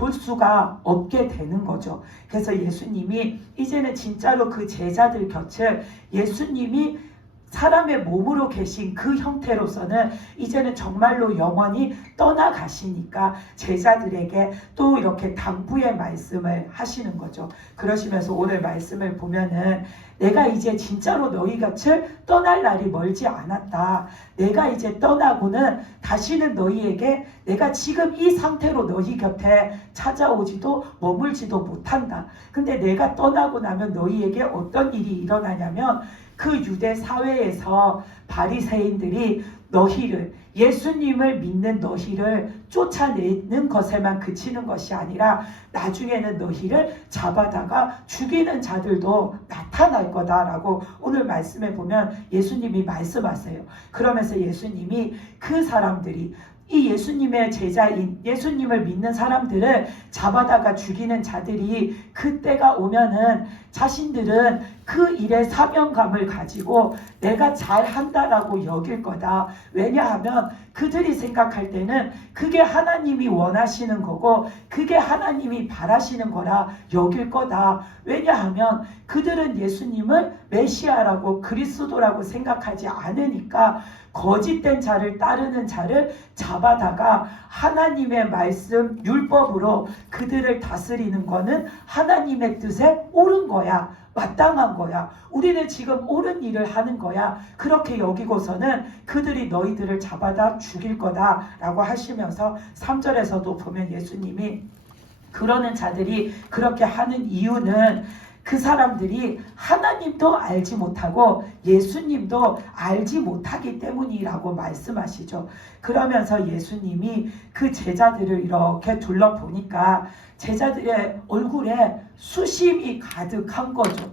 볼 수가 없게 되는 거죠. 그래서 예수님이 이제는 진짜로 그 제자들 곁을 예수님이 사람의 몸으로 계신 그 형태로서는 이제는 정말로 영원히 떠나가시니까 제자들에게 또 이렇게 당부의 말씀을 하시는 거죠. 그러시면서 오늘 말씀을 보면은 내가 이제 진짜로 너희 곁을 떠날 날이 멀지 않았다. 내가 이제 떠나고는 다시는 너희에게 내가 지금 이 상태로 너희 곁에 찾아오지도 머물지도 못한다. 근데 내가 떠나고 나면 너희에게 어떤 일이 일어나냐면 그 유대 사회에서 바리새인들이 너희를 예수님을 믿는 너희를 쫓아내는 것에만 그치는 것이 아니라 나중에는 너희를 잡아다가 죽이는 자들도 나타날 거다라고 오늘 말씀에 보면 예수님이 말씀하세요. 그러면서 예수님이 그 사람들이 이 예수님의 제자인 예수님을 믿는 사람들을 잡아다가 죽이는 자들이 그때가 오면은 자신들은 그 일의 사명감을 가지고 내가 잘한다라고 여길 거다. 왜냐하면 그들이 생각할 때는 그게 하나님이 원하시는 거고 그게 하나님이 바라시는 거라 여길 거다. 왜냐하면 그들은 예수님을 메시아라고 그리스도라고 생각하지 않으니까 거짓된 자를 따르는 자를 잡아다가 하나님의 말씀 율법으로 그들을 다스리는 거는 하나님의 뜻에 옳은 거야. 마땅한 거야. 우리는 지금 옳은 일을 하는 거야. 그렇게 여기고서는 그들이 너희들을 잡아다 죽일 거다 라고 하시면서 3절에서도 보면 예수님이 그러는 자들이 그렇게 하는 이유는 그 사람들이 하나님도 알지 못하고 예수님도 알지 못하기 때문이라고 말씀하시죠. 그러면서 예수님이 그 제자들을 이렇게 둘러보니까 제자들의 얼굴에 수심이 가득한 거죠.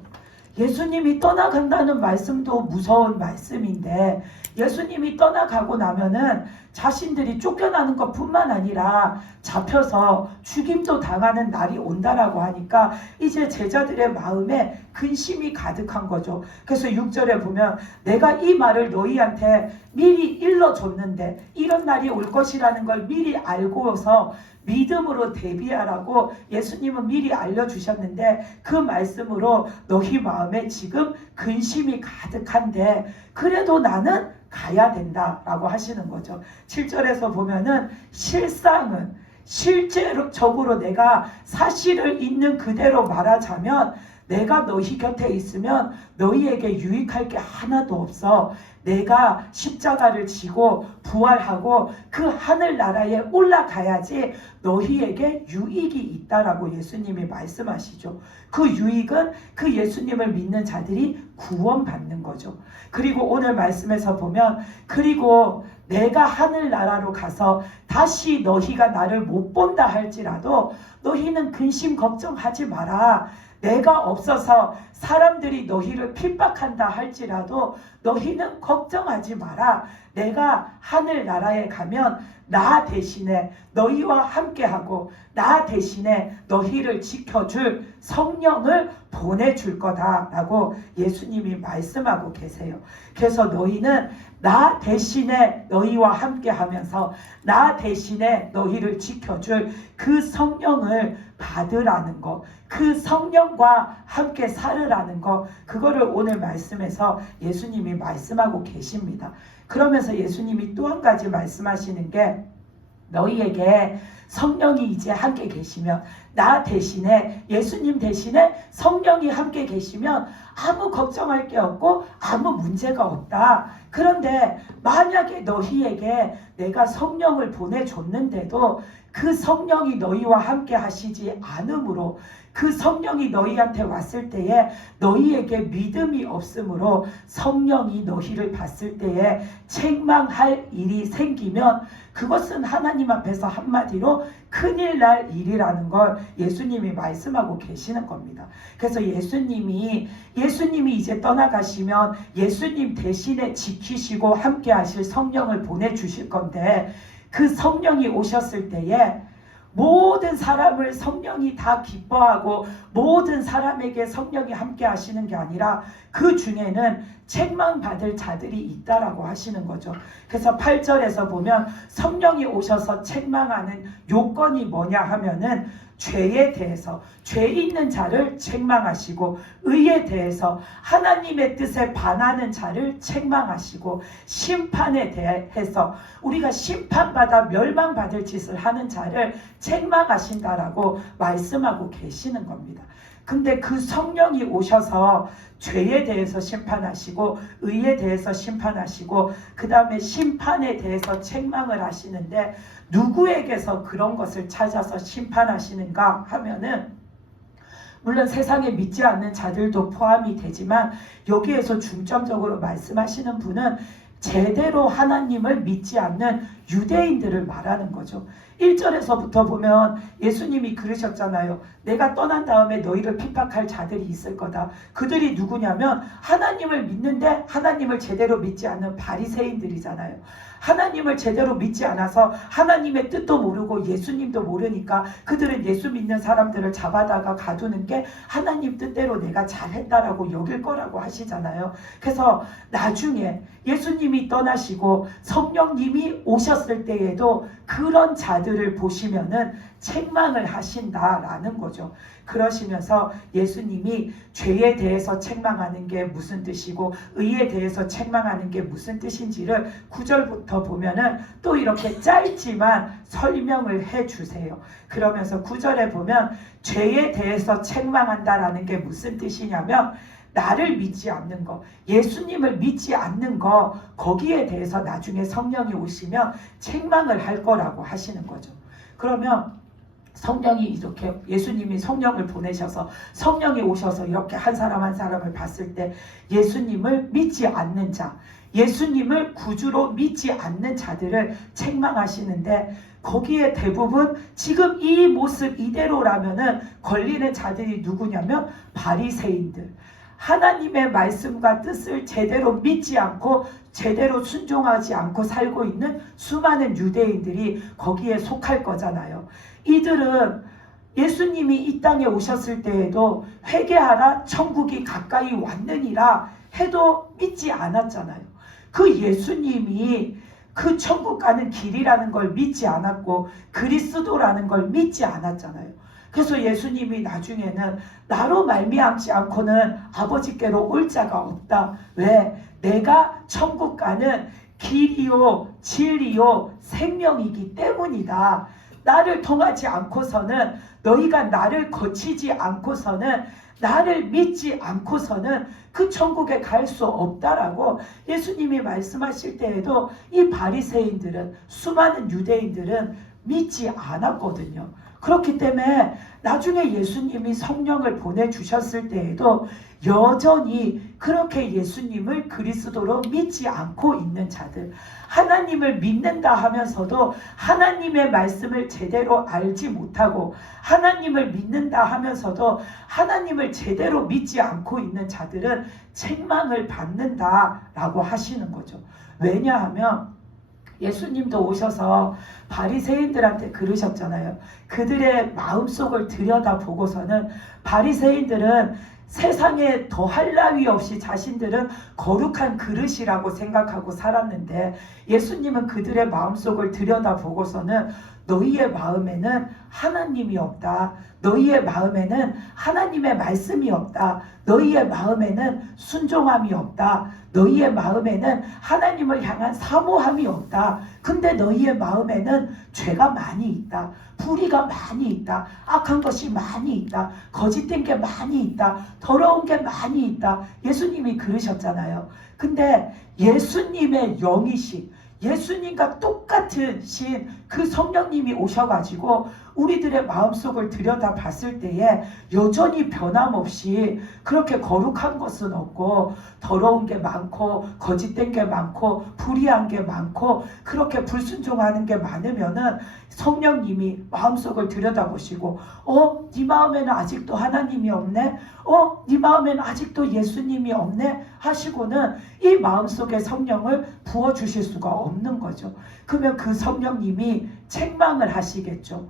예수님이 떠나간다는 말씀도 무서운 말씀인데 예수님이 떠나가고 나면은 자신들이 쫓겨나는 것뿐만 아니라 잡혀서 죽임도 당하는 날이 온다라고 하니까 이제 제자들의 마음에 근심이 가득한 거죠. 그래서 6절에 보면 내가 이 말을 너희한테 미리 일러줬는데 이런 날이 올 것이라는 걸 미리 알고서 믿음으로 대비하라고 예수님은 미리 알려주셨는데 그 말씀으로 너희 마음에 지금 근심이 가득한데 그래도 나는 가야 된다라고 하시는 거죠. 7절에서 보면은 실상은 실제적으로 내가 사실을 있는 그대로 말하자면 내가 너희 곁에 있으면 너희에게 유익할 게 하나도 없어. 내가 십자가를 지고 부활하고 그 하늘나라에 올라가야지 너희에게 유익이 있다라고 예수님이 말씀하시죠. 그 유익은 그 예수님을 믿는 자들이 구원받는 거죠. 그리고 오늘 말씀에서 보면 그리고 내가 하늘나라로 가서 다시 너희가 나를 못 본다 할지라도 너희는 근심 걱정하지 마라. 내가 없어서 사람들이 너희를 핍박한다 할지라도 너희는 걱정하지 마라. 내가 하늘나라에 가면 나 대신에 너희와 함께하고 나 대신에 너희를 지켜줄 성령을 보내줄 거다라고 예수님이 말씀하고 계세요. 그래서 너희는 나 대신에 너희와 함께하면서 나 대신에 너희를 지켜줄 그 성령을 받으라는 거, 그 성령과 함께 살으라는 거, 그거를 오늘 말씀에서 예수님이 말씀하고 계십니다. 그러면서 예수님이 또 한 가지 말씀하시는 게 너희에게 성령이 이제 함께 계시면 나 대신에 예수님 대신에 성령이 함께 계시면 아무 걱정할 게 없고 아무 문제가 없다. 그런데 만약에 너희에게 내가 성령을 보내줬는데도 그 성령이 너희와 함께 하시지 않으므로 그 성령이 너희한테 왔을 때에 너희에게 믿음이 없으므로 성령이 너희를 봤을 때에 책망할 일이 생기면 그것은 하나님 앞에서 한마디로 큰일 날 일이라는 걸 예수님이 말씀하고 계시는 겁니다. 그래서 예수님이 이제 떠나가시면 예수님 대신에 지키시고 함께 하실 성령을 보내주실 건데 그 성령이 오셨을 때에 모든 사람을 성령이 다 기뻐하고 모든 사람에게 성령이 함께 하시는 게 아니라 그 중에는 책망받을 자들이 있다라고 하시는 거죠. 그래서 8절에서 보면 성령이 오셔서 책망하는 요건이 뭐냐 하면은 죄에 대해서 죄 있는 자를 책망하시고, 의에 대해서 하나님의 뜻에 반하는 자를 책망하시고, 심판에 대해서 우리가 심판받아 멸망받을 짓을 하는 자를 책망하신다라고 말씀하고 계시는 겁니다. 근데 그 성령이 오셔서 죄에 대해서 심판하시고, 의에 대해서 심판하시고, 그 다음에 심판에 대해서 책망을 하시는데, 누구에게서 그런 것을 찾아서 심판하시는가 하면은, 물론 세상에 믿지 않는 자들도 포함이 되지만 여기에서 중점적으로 말씀하시는 분은 제대로 하나님을 믿지 않는 유대인들을 말하는 거죠. 1절에서부터 보면 예수님이 그러셨잖아요. 내가 떠난 다음에 너희를 핍박할 자들이 있을 거다. 그들이 누구냐면 하나님을 믿는데 하나님을 제대로 믿지 않는 바리새인들이잖아요. 하나님을 제대로 믿지 않아서 하나님의 뜻도 모르고 예수님도 모르니까 그들은 예수 믿는 사람들을 잡아다가 가두는 게 하나님 뜻대로 내가 잘했다라고 여길 거라고 하시잖아요. 그래서 나중에 예수님이 떠나시고 성령님이 오셨을 때에도 그런 자들을 보시면은 책망을 하신다라는 거죠. 그러시면서 예수님이 죄에 대해서 책망하는 게 무슨 뜻이고 의에 대해서 책망하는 게 무슨 뜻인지를 9절부터 보면은 또 이렇게 짧지만 설명을 해 주세요. 그러면서 9절에 보면 죄에 대해서 책망한다라는 게 무슨 뜻이냐면 나를 믿지 않는 거, 예수님을 믿지 않는 거, 거기에 대해서 나중에 성령이 오시면 책망을 할 거라고 하시는 거죠. 그러면 성령이 이렇게 예수님이 성령을 보내셔서 성령이 오셔서 이렇게 한 사람 한 사람을 봤을 때 예수님을 믿지 않는 자, 예수님을 구주로 믿지 않는 자들을 책망하시는데 거기에 대부분 지금 이 모습 이대로라면은 걸리는 자들이 누구냐면 바리새인들. 하나님의 말씀과 뜻을 제대로 믿지 않고 제대로 순종하지 않고 살고 있는 수많은 유대인들이 거기에 속할 거잖아요. 이들은 예수님이 이 땅에 오셨을 때에도 회개하라 천국이 가까이 왔느니라 해도 믿지 않았잖아요. 그 예수님이 그 천국 가는 길이라는 걸 믿지 않았고 그리스도라는 걸 믿지 않았잖아요. 그래서 예수님이 나중에는 나로 말미암지 않고는 아버지께로 올 자가 없다. 왜? 내가 천국 가는 길이요 진리요 생명이기 때문이다. 나를 통하지 않고서는 너희가 나를 거치지 않고서는 나를 믿지 않고서는 그 천국에 갈 수 없다라고 예수님이 말씀하실 때에도 이 바리새인들은 수많은 유대인들은 믿지 않았거든요. 그렇기 때문에 나중에 예수님이 성령을 보내주셨을 때에도 여전히 그렇게 예수님을 그리스도로 믿지 않고 있는 자들, 하나님을 믿는다 하면서도 하나님의 말씀을 제대로 알지 못하고 하나님을 믿는다 하면서도 하나님을 제대로 믿지 않고 있는 자들은 책망을 받는다라고 하시는 거죠. 왜냐하면 예수님도 오셔서 바리새인들한테 그러셨잖아요. 그들의 마음속을 들여다보고서는 바리새인들은 세상에 더할 나위 없이 자신들은 거룩한 그릇이라고 생각하고 살았는데 예수님은 그들의 마음속을 들여다보고서는 너희의 마음에는 하나님이 없다. 너희의 마음에는 하나님의 말씀이 없다. 너희의 마음에는 순종함이 없다. 너희의 마음에는 하나님을 향한 사모함이 없다. 근데 너희의 마음에는 죄가 많이 있다. 불의가 많이 있다. 악한 것이 많이 있다. 거짓된 게 많이 있다. 더러운 게 많이 있다. 예수님이 그러셨잖아요. 근데 예수님의 영이신 예수님과 똑같으신 그 성령님이 오셔가지고 우리들의 마음속을 들여다 봤을 때에 여전히 변함없이 그렇게 거룩한 것은 없고 더러운 게 많고 거짓된 게 많고 불의한 게 많고 그렇게 불순종하는 게 많으면은 성령님이 마음속을 들여다보시고 네 마음에는 아직도 하나님이 없네? 네 마음에는 아직도 예수님이 없네? 하시고는 이 마음속에 성령을 부어주실 수가 없는 거죠. 그러면 그 성령님이 책망을 하시겠죠.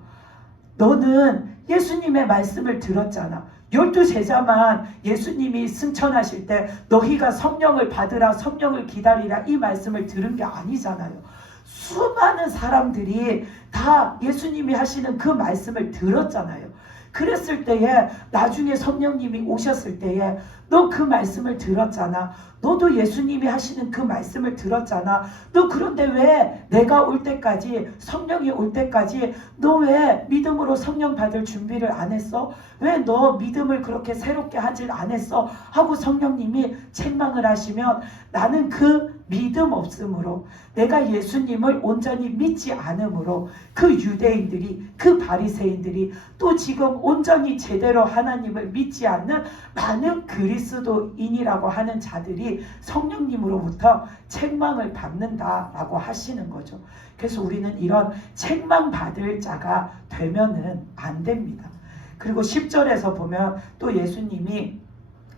너는 예수님의 말씀을 들었잖아. 12제자만 예수님이 승천하실 때 너희가 성령을 받으라, 성령을 기다리라 이 말씀을 들은 게 아니잖아요. 수많은 사람들이 다 예수님이 하시는 그 말씀을 들었잖아요. 그랬을 때에 나중에 성령님이 오셨을 때에 너 그 말씀을 들었잖아. 너도 예수님이 하시는 그 말씀을 들었잖아. 너 그런데 왜 내가 올 때까지, 성령이 올 때까지 너 왜 믿음으로 성령 받을 준비를 안 했어? 왜 너 믿음을 그렇게 새롭게 하질 안 했어? 하고 성령님이 책망을 하시면 나는 그 믿음 없음으로, 내가 예수님을 온전히 믿지 않음으로 그 유대인들이, 그 바리새인들이, 또 지금 온전히 제대로 하나님을 믿지 않는 많은 그리스도인이라고 하는 자들이 성령님으로부터 책망을 받는다라고 하시는 거죠. 그래서 우리는 이런 책망받을 자가 되면은 안 됩니다. 그리고 10절에서 보면 또 예수님이,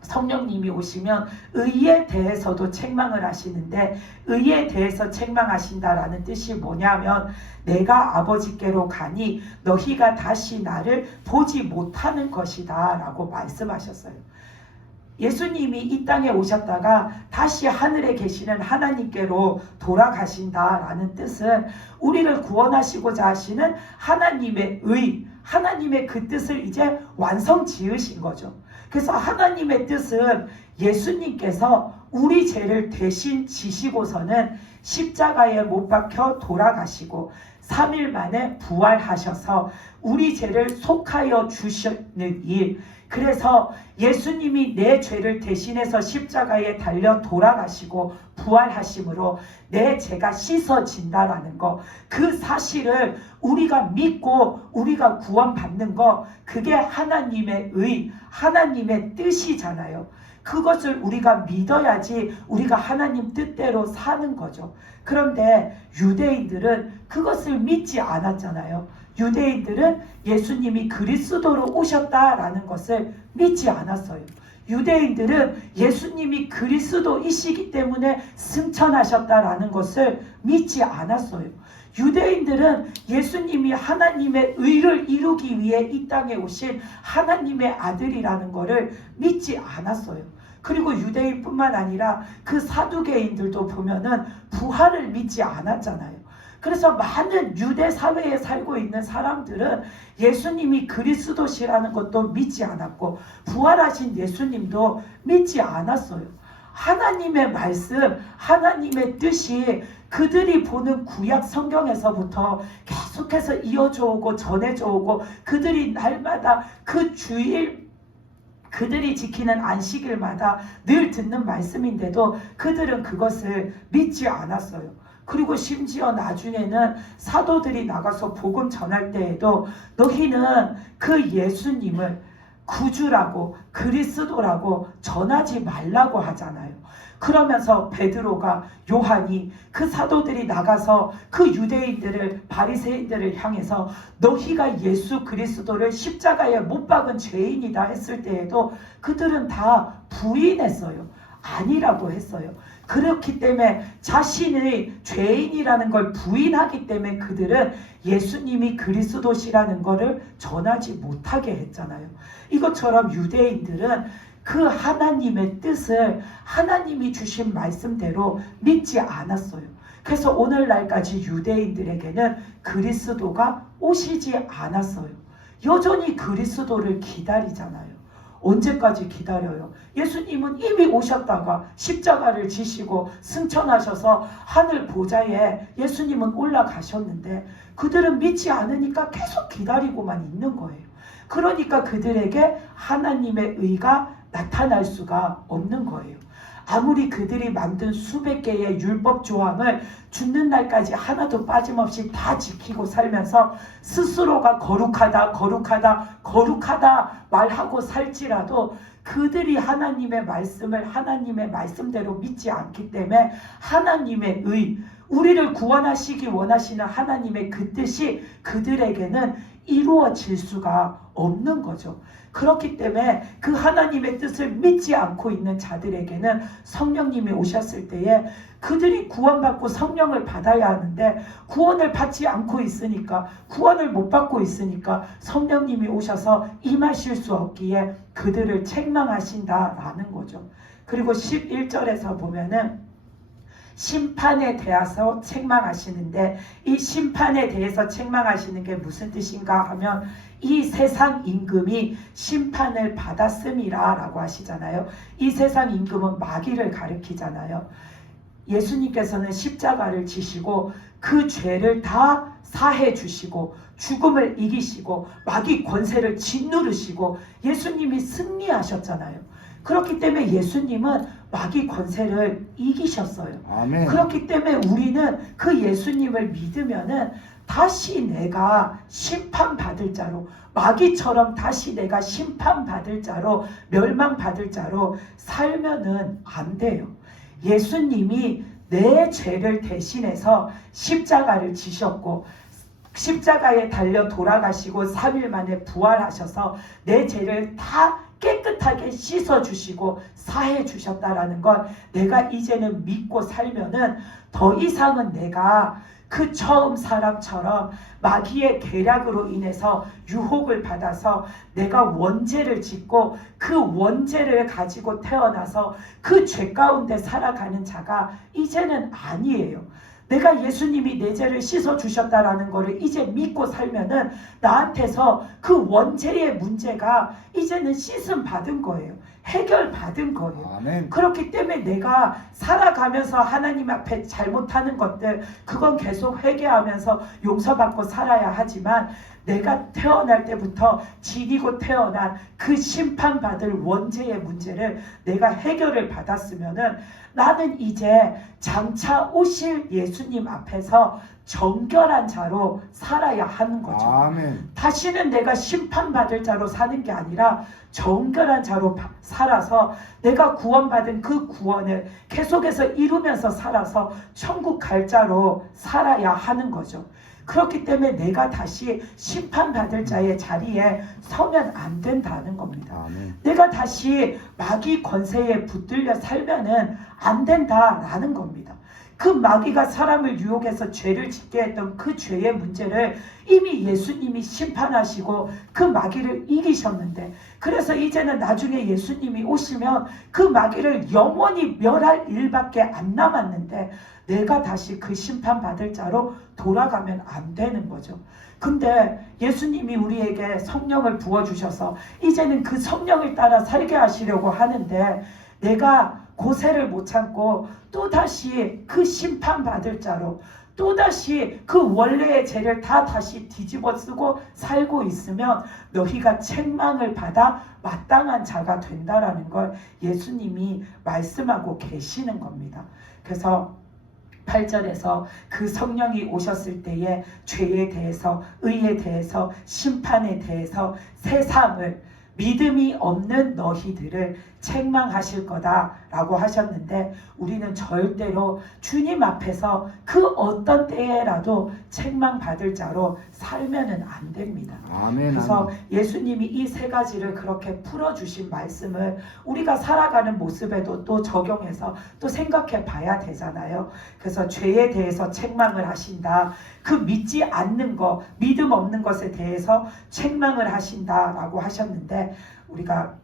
성령님이 오시면 의에 대해서도 책망을 하시는데, 의에 대해서 책망하신다라는 뜻이 뭐냐면 내가 아버지께로 가니 너희가 다시 나를 보지 못하는 것이다 라고 말씀하셨어요. 예수님이 이 땅에 오셨다가 다시 하늘에 계시는 하나님께로 돌아가신다라는 뜻은 우리를 구원하시고자 하시는 하나님의 의, 하나님의 그 뜻을 이제 완성 지으신 거죠. 그래서 하나님의 뜻은 예수님께서 우리 죄를 대신 지시고서는 십자가에 못 박혀 돌아가시고 3일 만에 부활하셔서 우리 죄를 속하여 주시는 일, 그래서 예수님이 내 죄를 대신해서 십자가에 달려 돌아가시고 부활하심으로 내 죄가 씻어진다라는 거, 그 사실을 우리가 믿고 우리가 구원받는 거, 그게 하나님의 의, 하나님의 뜻이잖아요. 그것을 우리가 믿어야지 우리가 하나님 뜻대로 사는 거죠. 그런데 유대인들은 그것을 믿지 않았잖아요. 유대인들은 예수님이 그리스도로 오셨다라는 것을 믿지 않았어요. 유대인들은 예수님이 그리스도이시기 때문에 승천하셨다라는 것을 믿지 않았어요. 유대인들은 예수님이 하나님의 의를 이루기 위해 이 땅에 오신 하나님의 아들이라는 것을 믿지 않았어요. 그리고 유대인뿐만 아니라 그 사두개인들도 보면은 부활을 믿지 않았잖아요. 그래서 많은 유대 사회에 살고 있는 사람들은 예수님이 그리스도시라는 것도 믿지 않았고 부활하신 예수님도 믿지 않았어요. 하나님의 말씀, 하나님의 뜻이 그들이 보는 구약 성경에서부터 계속해서 이어져 오고 전해져 오고, 그들이 날마다 그 주일, 그들이 지키는 안식일마다 늘 듣는 말씀인데도 그들은 그것을 믿지 않았어요. 그리고 심지어 나중에는 사도들이 나가서 복음 전할 때에도 너희는 그 예수님을 구주라고 그리스도라고 전하지 말라고 하잖아요. 그러면서 베드로가, 요한이, 그 사도들이 나가서 그 유대인들을, 바리새인들을 향해서 너희가 예수 그리스도를 십자가에 못 박은 죄인이다 했을 때에도 그들은 다 부인했어요. 아니라고 했어요. 그렇기 때문에 자신의 죄인이라는 걸 부인하기 때문에 그들은 예수님이 그리스도시라는 것을 전하지 못하게 했잖아요. 이것처럼 유대인들은 그 하나님의 뜻을 하나님이 주신 말씀대로 믿지 않았어요. 그래서 오늘날까지 유대인들에게는 그리스도가 오시지 않았어요. 여전히 그리스도를 기다리잖아요. 언제까지 기다려요? 예수님은 이미 오셨다가 십자가를 지시고 승천하셔서 하늘 보좌에 예수님은 올라가셨는데 그들은 믿지 않으니까 계속 기다리고만 있는 거예요. 그러니까 그들에게 하나님의 의가 나타날 수가 없는 거예요. 아무리 그들이 만든 수백 개의 율법 조항을 죽는 날까지 하나도 빠짐없이 다 지키고 살면서 스스로가 거룩하다, 거룩하다, 거룩하다 말하고 살지라도 그들이 하나님의 말씀을 하나님의 말씀대로 믿지 않기 때문에 하나님의 의, 우리를 구원하시기 원하시는 하나님의 그 뜻이 그들에게는 이루어질 수가 없는 거죠. 그렇기 때문에 그 하나님의 뜻을 믿지 않고 있는 자들에게는 성령님이 오셨을 때에 그들이 구원받고 성령을 받아야 하는데 구원을 받지 않고 있으니까, 구원을 못 받고 있으니까 성령님이 오셔서 임하실 수 없기에 그들을 책망하신다라는 거죠. 그리고 11절에서 보면은 심판에 대해서 책망하시는데, 이 심판에 대해서 책망하시는 게 무슨 뜻인가 하면 이 세상 임금이 심판을 받았음이라 라고 하시잖아요. 이 세상 임금은 마귀를 가리키잖아요. 예수님께서는 십자가를 지시고 그 죄를 다 사해 주시고 죽음을 이기시고 마귀 권세를 짓누르시고 예수님이 승리하셨잖아요. 그렇기 때문에 예수님은 마귀 권세를 이기셨어요. 아멘. 그렇기 때문에 우리는 그 예수님을 믿으면은 다시 내가 심판받을 자로, 마귀처럼 다시 내가 심판받을 자로, 멸망받을 자로 살면은 안 돼요. 예수님이 내 죄를 대신해서 십자가를 지셨고 십자가에 달려 돌아가시고 3일 만에 부활하셔서 내 죄를 다 깨끗하게 씻어주시고 사해 주셨다라는 건 내가 이제는 믿고 살면은 더 이상은 내가 그 처음 사람처럼 마귀의 계략으로 인해서 유혹을 받아서 내가 원죄를 짓고 그 원죄를 가지고 태어나서 그 죄 가운데 살아가는 자가 이제는 아니에요. 내가 예수님이 내 죄를 씻어주셨다라는 것을 이제 믿고 살면은 나한테서 그 원죄의 문제가 이제는 씻음 받은 거예요. 해결받은 거예요. 아멘. 그렇기 때문에 내가 살아가면서 하나님 앞에 잘못하는 것들, 그건 계속 회개하면서 용서받고 살아야 하지만 내가 태어날 때부터 지니고 태어난 그 심판받을 원죄의 문제를 내가 해결을 받았으면은 나는 이제 장차 오실 예수님 앞에서 정결한 자로 살아야 하는 거죠. 아멘. 다시는 내가 심판받을 자로 사는 게 아니라 정결한 자로 살아서 내가 구원받은 그 구원을 계속해서 이루면서 살아서 천국 갈 자로 살아야 하는 거죠. 그렇기 때문에 내가 다시 심판받을 자의 자리에 서면 안 된다는 겁니다. 아멘. 내가 다시 마귀 권세에 붙들려 살면은 안 된다라는 겁니다. 그 마귀가 사람을 유혹해서 죄를 짓게 했던 그 죄의 문제를 이미 예수님이 심판하시고 그 마귀를 이기셨는데, 그래서 이제는 나중에 예수님이 오시면 그 마귀를 영원히 멸할 일밖에 안 남았는데 내가 다시 그 심판받을 자로 돌아가면 안 되는 거죠. 근데 예수님이 우리에게 성령을 부어주셔서 이제는 그 성령을 따라 살게 하시려고 하는데 내가 고세를 못 참고 또다시 그 심판받을 자로, 또다시 그 원래의 죄를 다 다시 뒤집어 쓰고 살고 있으면 너희가 책망을 받아 마땅한 자가 된다라는 걸 예수님이 말씀하고 계시는 겁니다. 그래서 8절에서 그 성령이 오셨을 때에 죄에 대해서, 의에 대해서, 심판에 대해서 세상을, 믿음이 없는 너희들을 책망하실 거다라고 하셨는데 우리는 절대로 주님 앞에서 그 어떤 때에라도 책망받을 자로 살면은 안 됩니다. 아멘. 그래서 아멘. 예수님이 이 세 가지를 그렇게 풀어주신 말씀을 우리가 살아가는 모습에도 또 적용해서 또 생각해 봐야 되잖아요. 그래서 죄에 대해서 책망을 하신다. 그 믿지 않는 것, 믿음 없는 것에 대해서 책망을 하신다라고 하셨는데 우리가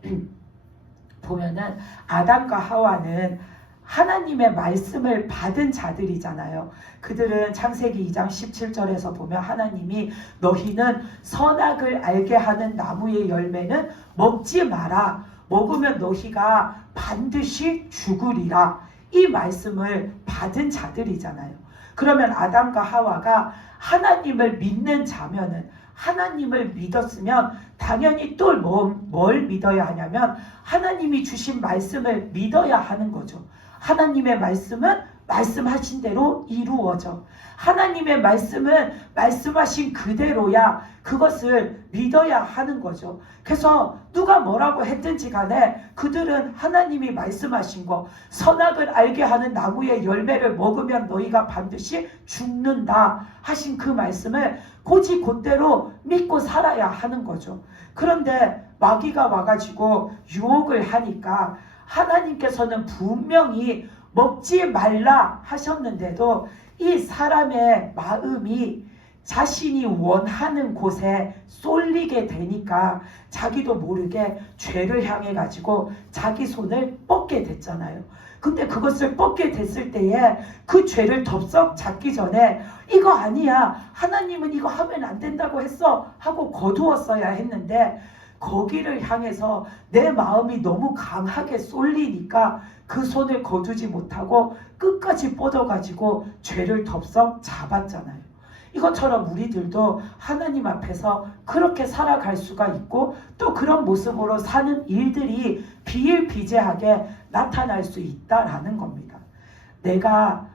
보면은 아담과 하와는 하나님의 말씀을 받은 자들이잖아요. 그들은 창세기 2장 17절에서 보면 하나님이 너희는 선악을 알게 하는 나무의 열매는 먹지 마라. 먹으면 너희가 반드시 죽으리라. 이 말씀을 받은 자들이잖아요. 그러면 아담과 하와가 하나님을 믿는 자면은, 하나님을 믿었으면 당연히 또 뭘 믿어야 하냐면 하나님이 주신 말씀을 믿어야 하는 거죠. 하나님의 말씀은 말씀하신 대로 이루어져. 하나님의 말씀은 말씀하신 그대로야 그것을 믿어야 하는 거죠. 그래서 누가 뭐라고 했든지 간에 그들은 하나님이 말씀하신 거, 선악을 알게 하는 나무의 열매를 먹으면 너희가 반드시 죽는다 하신 그 말씀을 곧이곧대로 믿고 살아야 하는 거죠. 그런데 마귀가 와가지고 유혹을 하니까 하나님께서는 분명히 먹지 말라 하셨는데도 이 사람의 마음이 자신이 원하는 곳에 쏠리게 되니까 자기도 모르게 죄를 향해 가지고 자기 손을 뻗게 됐잖아요. 근데 그것을 뻗게 됐을 때에 그 죄를 덥석 잡기 전에 이거 아니야, 하나님은 이거 하면 안 된다고 했어 하고 거두었어야 했는데 거기를 향해서 내 마음이 너무 강하게 쏠리니까 그 손을 거두지 못하고 끝까지 뻗어가지고 죄를 덥석 잡았잖아요. 이것처럼 우리들도 하나님 앞에서 그렇게 살아갈 수가 있고 또 그런 모습으로 사는 일들이 비일비재하게 나타날 수 있다라는 겁니다.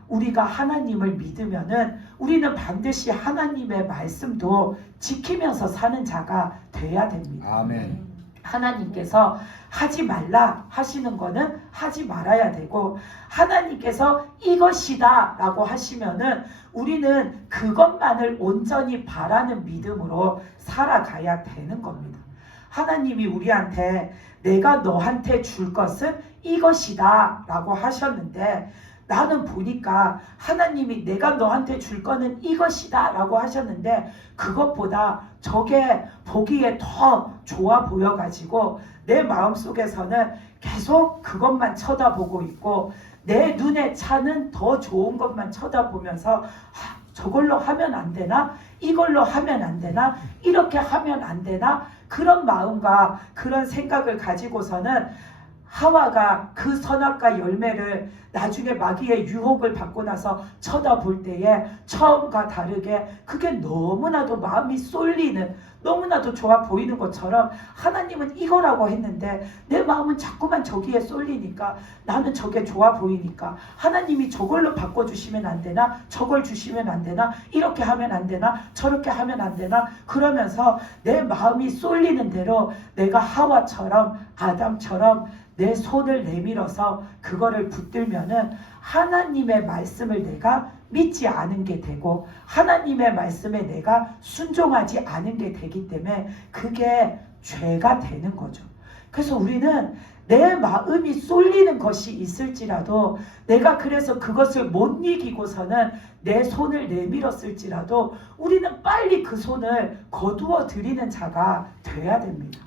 우리가 하나님을 믿으면은 우리는 반드시 하나님의 말씀도 지키면서 사는 자가 돼야 됩니다. 아멘. 하나님께서 하지 말라 하시는 거는 하지 말아야 되고 하나님께서 이것이다 라고 하시면은 우리는 그것만을 온전히 바라는 믿음으로 살아가야 되는 겁니다. 하나님이 우리한테 내가 너한테 줄 것은 이것이다 라고 하셨는데 나는 보니까 하나님이 내가 너한테 줄 거는 이것이다 라고 하셨는데 그것보다 저게 보기에 더 좋아 보여가지고 내 마음속에서는 계속 그것만 쳐다보고 있고 내 눈에 차는 더 좋은 것만 쳐다보면서 저걸로 하면 안 되나? 이걸로 하면 안 되나? 이렇게 하면 안 되나? 그런 마음과 그런 생각을 가지고서는 하와가 그 선악과 열매를 나중에 마귀의 유혹을 받고 나서 쳐다볼 때에 처음과 다르게 그게 너무나도 마음이 쏠리는, 너무나도 좋아 보이는 것처럼 하나님은 이거라고 했는데 내 마음은 자꾸만 저기에 쏠리니까 나는 저게 좋아 보이니까 하나님이 저걸로 바꿔주시면 안 되나? 저걸 주시면 안 되나? 이렇게 하면 안 되나? 저렇게 하면 안 되나? 그러면서 내 마음이 쏠리는 대로 내가 하와처럼 아담처럼 내 손을 내밀어서 그거를 붙들면은 하나님의 말씀을 내가 믿지 않은 게 되고 하나님의 말씀에 내가 순종하지 않은 게 되기 때문에 그게 죄가 되는 거죠. 그래서 우리는 내 마음이 쏠리는 것이 있을지라도 내가 그래서 그것을 못 이기고서는 내 손을 내밀었을지라도 우리는 빨리 그 손을 거두어 드리는 자가 돼야 됩니다.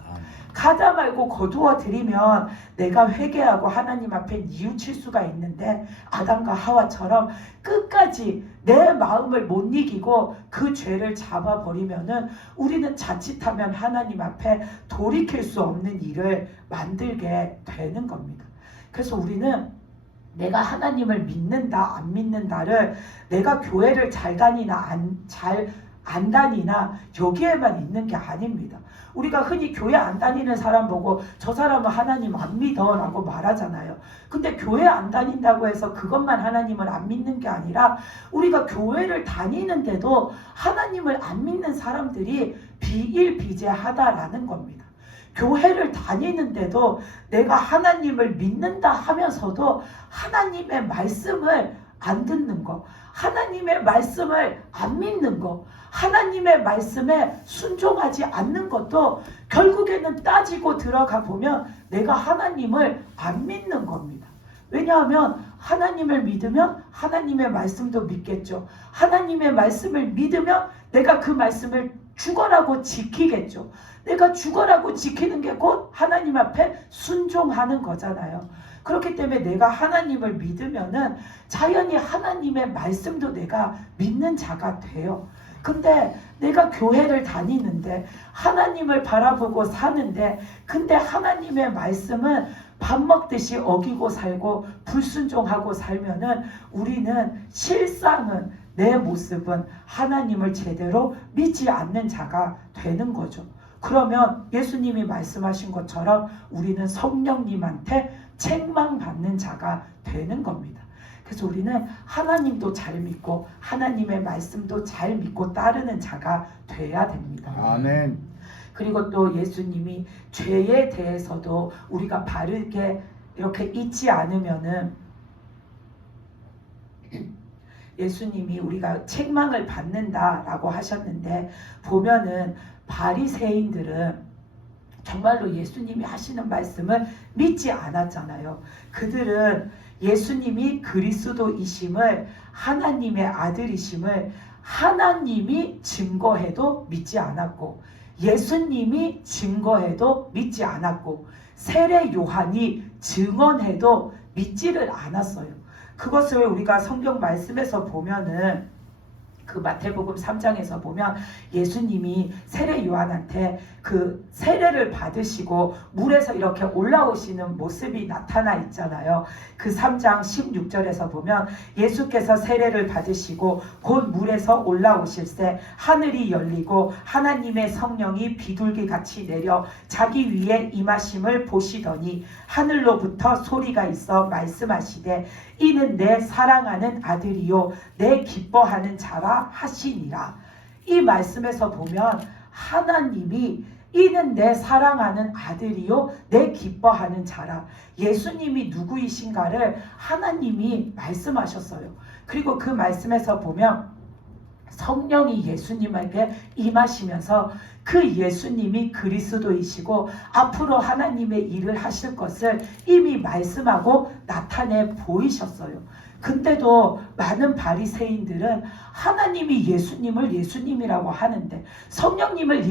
가다 말고 거두어 드리면 내가 회개하고 하나님 앞에 뉘우칠 수가 있는데 아담과 하와처럼 끝까지 내 마음을 못 이기고 그 죄를 잡아버리면은 우리는 자칫하면 하나님 앞에 돌이킬 수 없는 일을 만들게 되는 겁니다. 그래서 우리는 내가 하나님을 믿는다 안 믿는다를 내가 교회를 잘 다니나 안 다니나 여기에만 있는 게 아닙니다. 우리가 흔히 교회 안 다니는 사람 보고 저 사람은 하나님 안 믿어 라고 말하잖아요. 근데 교회 안 다닌다고 해서 그것만 하나님을 안 믿는 게 아니라 우리가 교회를 다니는데도 하나님을 안 믿는 사람들이 비일비재하다라는 겁니다. 교회를 다니는데도 내가 하나님을 믿는다 하면서도 하나님의 말씀을 안 듣는 거, 하나님의 말씀을 안 믿는 거, 하나님의 말씀에 순종하지 않는 것도 결국에는 따지고 들어가 보면 내가 하나님을 안 믿는 겁니다. 왜냐하면 하나님을 믿으면 하나님의 말씀도 믿겠죠. 하나님의 말씀을 믿으면 내가 그 말씀을 죽어라고 지키겠죠. 내가 죽어라고 지키는 게 곧 하나님 앞에 순종하는 거잖아요. 그렇기 때문에 내가 하나님을 믿으면은 자연히 하나님의 말씀도 내가 믿는 자가 돼요. 근데 내가 교회를 다니는데 하나님을 바라보고 사는데 근데 하나님의 말씀은 밥 먹듯이 어기고 살고 불순종하고 살면은 우리는 실상은 내 모습은 하나님을 제대로 믿지 않는 자가 되는 거죠. 그러면 예수님이 말씀하신 것처럼 우리는 성령님한테 책망받는 자가 되는 겁니다. 그래서 우리는 하나님도 잘 믿고 하나님의 말씀도 잘 믿고 따르는 자가 돼야 됩니다. 아멘. 그리고 또 예수님이 죄에 대해서도 우리가 바르게 이렇게 잊지 않으면은 예수님이 우리가 책망을 받는다라고 하셨는데, 보면은 바리새인들은 정말로 예수님이 하시는 말씀을 믿지 않았잖아요. 그들은 예수님이 그리스도이심을, 하나님의 아들이심을 하나님이 증거해도 믿지 않았고, 예수님이 증거해도 믿지 않았고, 세례 요한이 증언해도 믿지를 않았어요. 그것을 우리가 성경 말씀에서 보면은 그 마태복음 3장에서 보면 예수님이 세례 요한한테 그 세례를 받으시고 물에서 이렇게 올라오시는 모습이 나타나 있잖아요. 그 3장 16절에서 보면 예수께서 세례를 받으시고 곧 물에서 올라오실새 하늘이 열리고 하나님의 성령이 비둘기같이 내려 자기 위에 임하심을 보시더니 하늘로부터 소리가 있어 말씀하시되 이는 내 사랑하는 아들이요 내 기뻐하는 자라 하시니라. 이 말씀에서 보면 하나님이 이는 내 사랑하는 아들이요 내 기뻐하는 자라, 예수님이 누구이신가를 하나님이 말씀하셨어요. 그리고 그 말씀에서 보면 성령이 예수님에게 임하시면서 그 예수님이 그리스도이시고 앞으로 하나님의 일을 하실 것을 이미 말씀하고 나타내 보이셨어요. 근데도 많은 바리새인들은 하나님이 예수님을 예수님이라고 하는데, 성령님을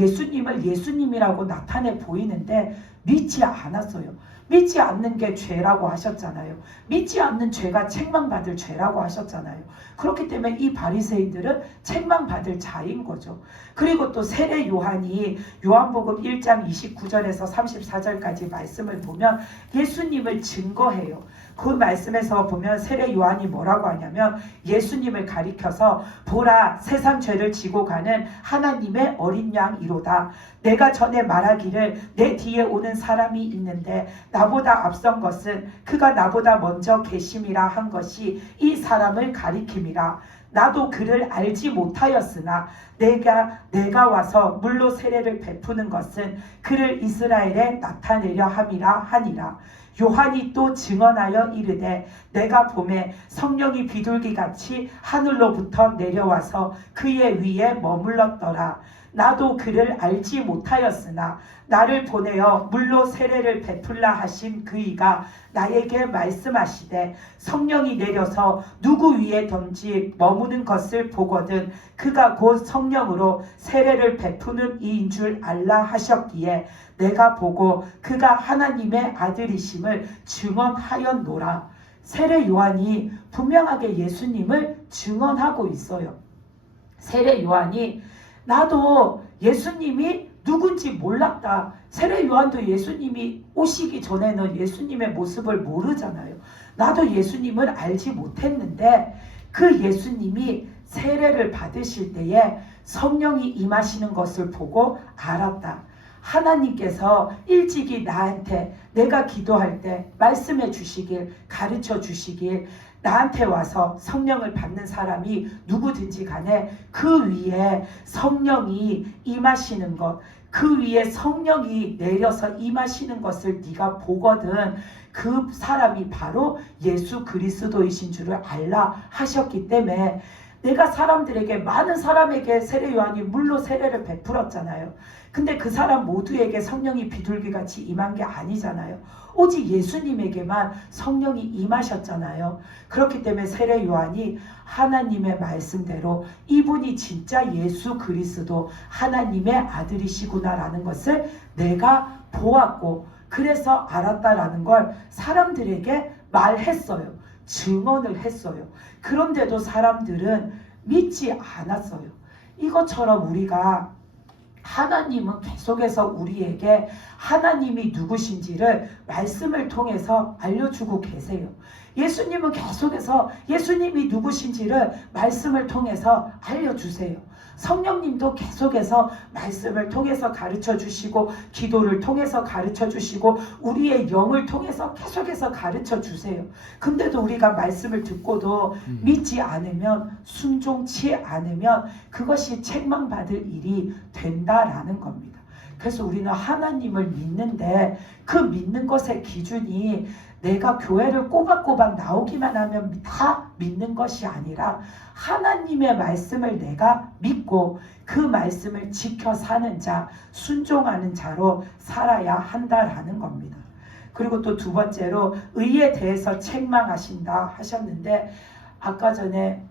예수님이라고 나타내 보이는데 믿지 않았어요. 믿지 않는 게 죄라고 하셨잖아요. 믿지 않는 죄가 책망받을 죄라고 하셨잖아요. 그렇기 때문에 이 바리새인들은 책망받을 자인 거죠. 그리고 또 세례 요한이 요한복음 1장 29절에서 34절까지 말씀을 보면 예수님을 증거해요. 그 말씀에서 보면 세례 요한이 뭐라고 하냐면 예수님을 가리켜서 보라 세상 죄를 지고 가는 하나님의 어린 양이로다. 내가 전에 말하기를 내 뒤에 오는 사람이 있는데 나보다 앞선 것은 그가 나보다 먼저 계심이라 한 것이 이 사람을 가리킴이라. 나도 그를 알지 못하였으나 내가 와서 물로 세례를 베푸는 것은 그를 이스라엘에 나타내려 함이라 하니라. 요한이 또 증언하여 이르되 내가 보매 성령이 비둘기같이 하늘로부터 내려와서 그의 위에 머물렀더라. 나도 그를 알지 못하였으나 나를 보내어 물로 세례를 베풀라 하신 그이가 나에게 말씀하시되 성령이 내려서 누구 위에든지 머무는 것을 보거든 그가 곧 성령으로 세례를 베푸는 이인 줄 알라 하셨기에 내가 보고 그가 하나님의 아들이심을 증언하였노라. 세례 요한이 분명하게 예수님을 증언하고 있어요. 세례 요한이 나도 예수님이 누군지 몰랐다. 세례 요한도 예수님이 오시기 전에는 예수님의 모습을 모르잖아요. 나도 예수님을 알지 못했는데 그 예수님이 세례를 받으실 때에 성령이 임하시는 것을 보고 알았다. 하나님께서 일찍이 나한테 내가 기도할 때 말씀해 주시길, 가르쳐 주시길, 나한테 와서 성령을 받는 사람이 누구든지 간에 그 위에 성령이 임하시는 것, 그 위에 성령이 내려서 임하시는 것을 네가 보거든 그 사람이 바로 예수 그리스도이신 줄을 알라 하셨기 때문에 내가 사람들에게, 많은 사람에게 세례 요한이 물로 세례를 베풀었잖아요. 근데 그 사람 모두에게 성령이 비둘기같이 임한 게 아니잖아요. 오직 예수님에게만 성령이 임하셨잖아요. 그렇기 때문에 세례 요한이 하나님의 말씀대로 이분이 진짜 예수 그리스도 하나님의 아들이시구나라는 것을 내가 보았고 그래서 알았다라는 걸 사람들에게 말했어요. 증언을 했어요. 그런데도 사람들은 믿지 않았어요. 이것처럼 우리가 하나님은 계속해서 우리에게 하나님이 누구신지를 말씀을 통해서 알려주고 계세요. 예수님은 계속해서 예수님이 누구신지를 말씀을 통해서 알려주세요. 성령님도 계속해서 말씀을 통해서 가르쳐 주시고 기도를 통해서 가르쳐 주시고 우리의 영을 통해서 계속해서 가르쳐 주세요. 근데도 우리가 말씀을 듣고도 믿지 않으면, 순종치 않으면 그것이 책망받을 일이 된다라는 겁니다. 그래서 우리는 하나님을 믿는데 그 믿는 것의 기준이 내가 교회를 꼬박꼬박 나오기만 하면 다 믿는 것이 아니라 하나님의 말씀을 내가 믿고 그 말씀을 지켜 사는 자, 순종하는 자로 살아야 한다라는 겁니다. 그리고 또 두 번째로 의에 대해서 책망하신다 하셨는데, 아까 전에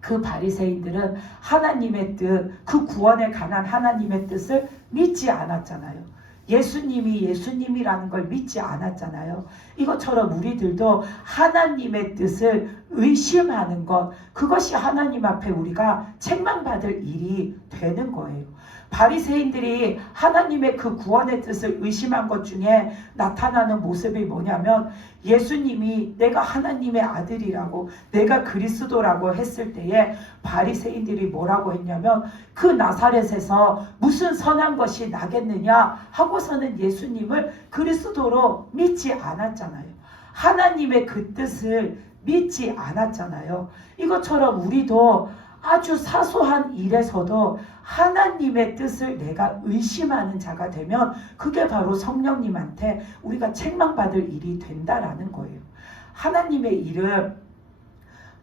그 바리새인들은 하나님의 뜻, 그 구원에 관한 하나님의 뜻을 믿지 않았잖아요. 예수님이 예수님이라는 걸 믿지 않았잖아요. 이것처럼 우리들도 하나님의 뜻을 의심하는 것, 그것이 하나님 앞에 우리가 책망받을 일이 되는 거예요. 바리새인들이 하나님의 그 구원의 뜻을 의심한 것 중에 나타나는 모습이 뭐냐면, 예수님이 내가 하나님의 아들이라고, 내가 그리스도라고 했을 때에 바리새인들이 뭐라고 했냐면, 그 나사렛에서 무슨 선한 것이 나겠느냐 하고서는 예수님을 그리스도로 믿지 않았잖아요. 하나님의 그 뜻을 믿지 않았잖아요. 이것처럼 우리도 아주 사소한 일에서도 하나님의 뜻을 내가 의심하는 자가 되면 그게 바로 성령님한테 우리가 책망받을 일이 된다라는 거예요. 하나님의 일은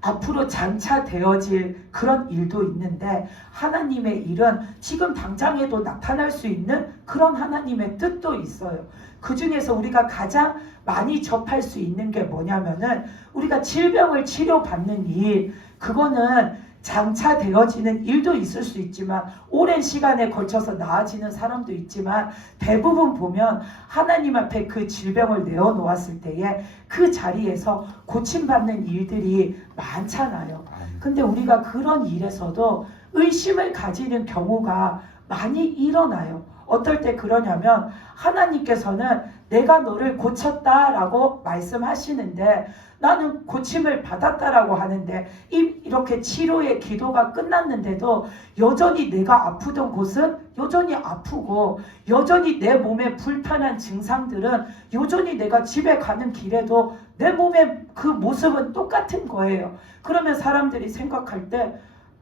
앞으로 장차 되어질 그런 일도 있는데, 하나님의 일은 지금 당장에도 나타날 수 있는 그런 하나님의 뜻도 있어요. 그 중에서 우리가 가장 많이 접할 수 있는 게 뭐냐면은, 우리가 질병을 치료받는 일, 그거는 장차 되어지는 일도 있을 수 있지만 오랜 시간에 걸쳐서 나아지는 사람도 있지만, 대부분 보면 하나님 앞에 그 질병을 내어놓았을 때에 그 자리에서 고침받는 일들이 많잖아요. 근데 우리가 그런 일에서도 의심을 가지는 경우가 많이 일어나요. 어떨 때 그러냐면, 하나님께서는 내가 너를 고쳤다라고 말씀하시는데 나는 고침을 받았다라고 하는데, 이렇게 치료의 기도가 끝났는데도 여전히 내가 아프던 곳은 여전히 아프고, 여전히 내 몸에 불편한 증상들은 여전히 내가 집에 가는 길에도 내 몸의 그 모습은 똑같은 거예요. 그러면 사람들이 생각할 때,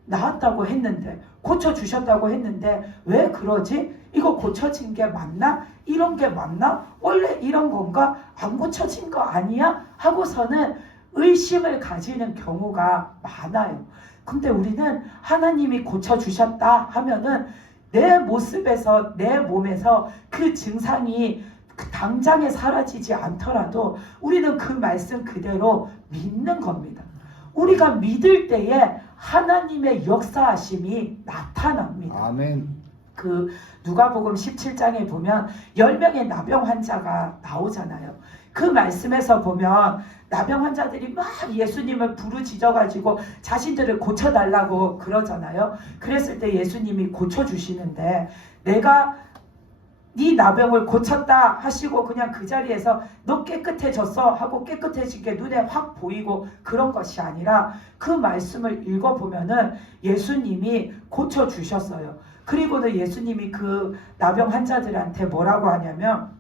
나았다고 했는데, 고쳐주셨다고 했는데 왜 그러지? 이거 고쳐진 게 맞나? 이런 게 맞나? 원래 이런 건가? 안 고쳐진 거 아니야? 하고서는 의심을 가지는 경우가 많아요. 근데 우리는 하나님이 고쳐주셨다 하면은 내 모습에서, 내 몸에서 그 증상이 당장에 사라지지 않더라도 우리는 그 말씀 그대로 믿는 겁니다. 우리가 믿을 때에 하나님의 역사하심이 나타납니다. 아멘. 그 누가복음 17장에 보면 10명의 나병 환자가 나오잖아요. 그 말씀에서 보면 나병 환자들이 막 예수님을 부르짖어가지고 자신들을 고쳐달라고 그러잖아요. 그랬을 때 예수님이 고쳐주시는데, 내가 네 나병을 고쳤다 하시고 그냥 그 자리에서 너 깨끗해졌어 하고 깨끗해진 게 눈에 확 보이고 그런 것이 아니라, 그 말씀을 읽어보면은 예수님이 고쳐주셨어요. 그리고는 예수님이 그 나병 환자들한테 뭐라고 하냐면,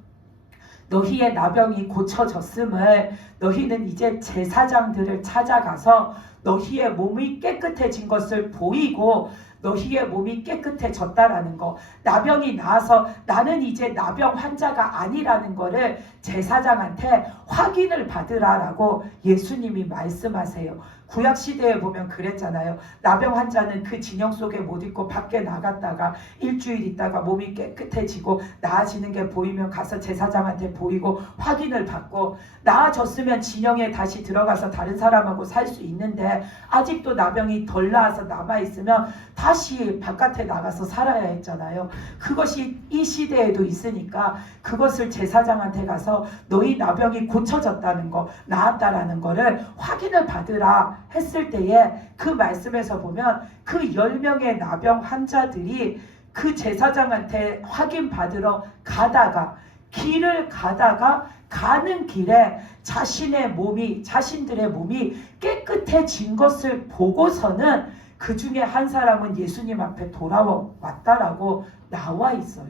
너희의 나병이 고쳐졌음을 너희는 이제 제사장들을 찾아가서 너희의 몸이 깨끗해진 것을 보이고 너희의 몸이 깨끗해졌다라는 거, 나병이 나아서 나는 이제 나병 환자가 아니라는 거를 제사장한테 확인을 받으라라고 예수님이 말씀하세요. 구약시대에 보면 그랬잖아요. 나병 환자는 그 진영 속에 못 있고 밖에 나갔다가 일주일 있다가 몸이 깨끗해지고 나아지는 게 보이면 가서 제사장한테 보이고 확인을 받고, 나아졌으면 진영에 다시 들어가서 다른 사람하고 살 수 있는데 아직도 나병이 덜 나아서 남아있으면 다시 바깥에 나가서 살아야 했잖아요. 그것이 이 시대에도 있으니까 그것을 제사장한테 가서 너희 나병이 고쳐졌다는 거, 나았다라는 거를 확인을 받으라 했을 때에, 그 말씀에서 보면 그 10명의 나병 환자들이 그 제사장한테 확인 받으러 가다가, 길을 가다가 가는 길에 자신들의 몸이 깨끗해진 것을 보고서는 그 중에 한 사람은 예수님 앞에 돌아왔다라고 나와 있어요.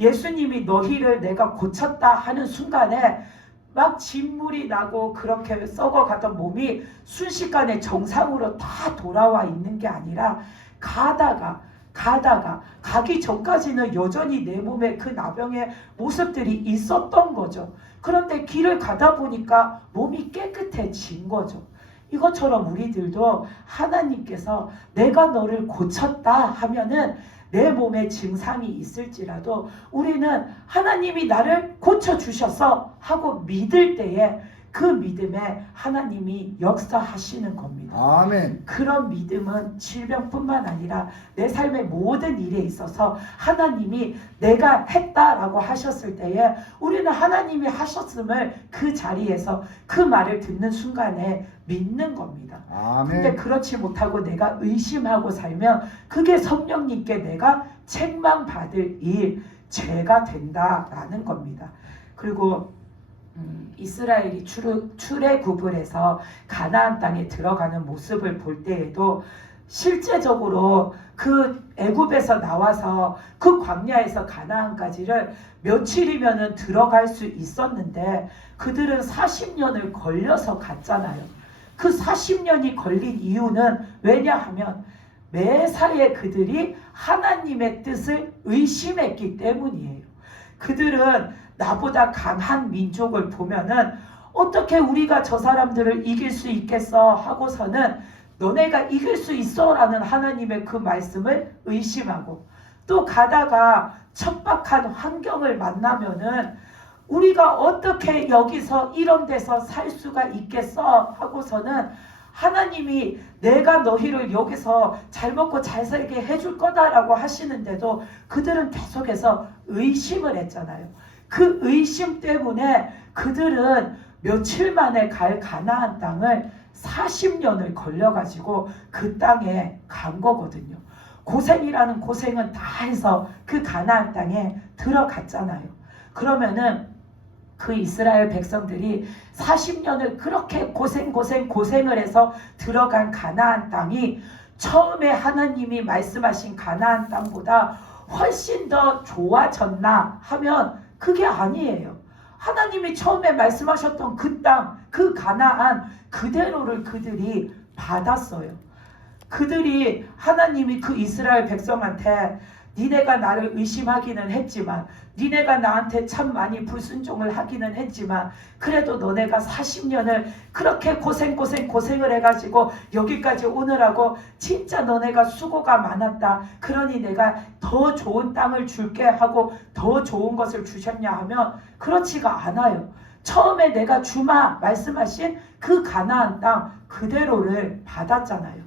예수님이 너희를 내가 고쳤다 하는 순간에 막 진물이 나고 그렇게 썩어가던 몸이 순식간에 정상으로 다 돌아와 있는 게 아니라 가다가 가기 전까지는 여전히 내 몸에 그 나병의 모습들이 있었던 거죠. 그런데 길을 가다 보니까 몸이 깨끗해진 거죠. 이것처럼 우리들도 하나님께서 내가 너를 고쳤다 하면은 내 몸에 증상이 있을지라도 우리는 하나님이 나를 고쳐주셔서 하고 믿을 때에 그 믿음에 하나님이 역사하시는 겁니다. 아멘. 그런 믿음은 질병뿐만 아니라 내 삶의 모든 일에 있어서 하나님이 내가 했다라고 하셨을 때에 우리는 하나님이 하셨음을 그 자리에서 그 말을 듣는 순간에 믿는 겁니다. 아멘. 근데 그렇지 못하고 내가 의심하고 살면 그게 성령님께 내가 책망받을 일, 죄가 된다라는 겁니다. 그리고 이스라엘이 출애굽을 해서 가나안 땅에 들어가는 모습을 볼 때에도 실제적으로 그 애굽에서 나와서 그 광야에서 가나안까지를 며칠이면은 들어갈 수 있었는데 그들은 40년을 걸려서 갔잖아요. 그 40년이 걸린 이유는 왜냐하면 매사에 그들이 하나님의 뜻을 의심했기 때문이에요. 그들은 나보다 강한 민족을 보면은 어떻게 우리가 저 사람들을 이길 수 있겠어 하고서는 너네가 이길 수 있어 라는 하나님의 그 말씀을 의심하고 또 가다가 척박한 환경을 만나면은 우리가 어떻게 여기서 이런 데서 살 수가 있겠어 하고서는 하나님이 내가 너희를 여기서 잘 먹고 잘 살게 해줄 거다라고 하시는데도 그들은 계속해서 의심을 했잖아요. 그 의심 때문에 그들은 며칠 만에 갈 가나안 땅을 40년을 걸려가지고 그 땅에 간 거거든요. 고생이라는 고생은 다 해서 그 가나안 땅에 들어갔잖아요. 그러면은 그 이스라엘 백성들이 40년을 그렇게 고생을 해서 들어간 가나안 땅이 처음에 하나님이 말씀하신 가나안 땅보다 훨씬 더 좋아졌나 하면 그게 아니에요. 하나님이 처음에 말씀하셨던 그 땅, 그 가나안 그대로를 그들이 받았어요. 그들이 하나님이 그 이스라엘 백성한테 니네가 나를 의심하기는 했지만 니네가 나한테 참 많이 불순종을 하기는 했지만 그래도 너네가 40년을 그렇게 고생을 해가지고 여기까지 오느라고 진짜 너네가 수고가 많았다. 그러니 내가 더 좋은 땅을 줄게 하고 더 좋은 것을 주셨냐 하면 그렇지가 않아요. 처음에 내가 주마 말씀하신 그 가나안 땅 그대로를 받았잖아요.